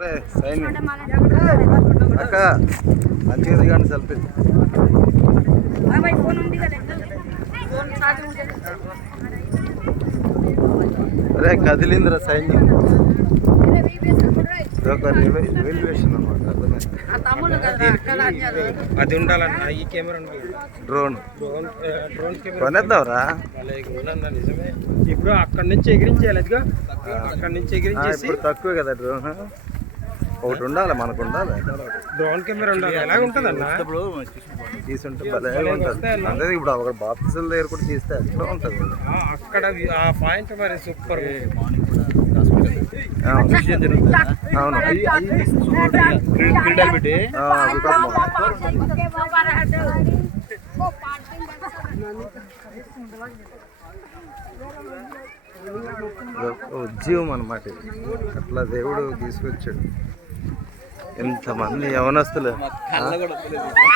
Sign అక్క మంచిగా దిగండి సెల్ఫీ. అరే కదిలిందిరా సైన్యం. ఒక రైల్వేషన్ అనమాట. అది ఉండాలన్న ఈ కెమెరా డ్రోన్ కొనేద్దాంరా. నిజమే. ఇప్పుడు అక్కడి నుంచి ఎగిరించేయాలి. అదిగా అక్కడి నుంచి ఎగిరించేసి ఇప్పుడు తక్కువే కదా డ్రోన్. ఒకటి ఉండాలి, మనకు ఉండాలి. డ్రోన్ కెమెరా ఉండాలి. ఎలాగ ఉంటుంది అన్న తీసుంటే భలే ఉంటుంది. అంటే ఇప్పుడు ఒక బాప్తిజం దగ్గర కూడా తీస్తే ఎట్లా ఉంటుంది అక్కడ ఆ పాయింట్ మరి సూపర్. అవును ఉద్యమం అన్నమాట. అట్లా దేవుడు తీసుకొచ్చాడు. ఎంతమంది యవనస్తులు.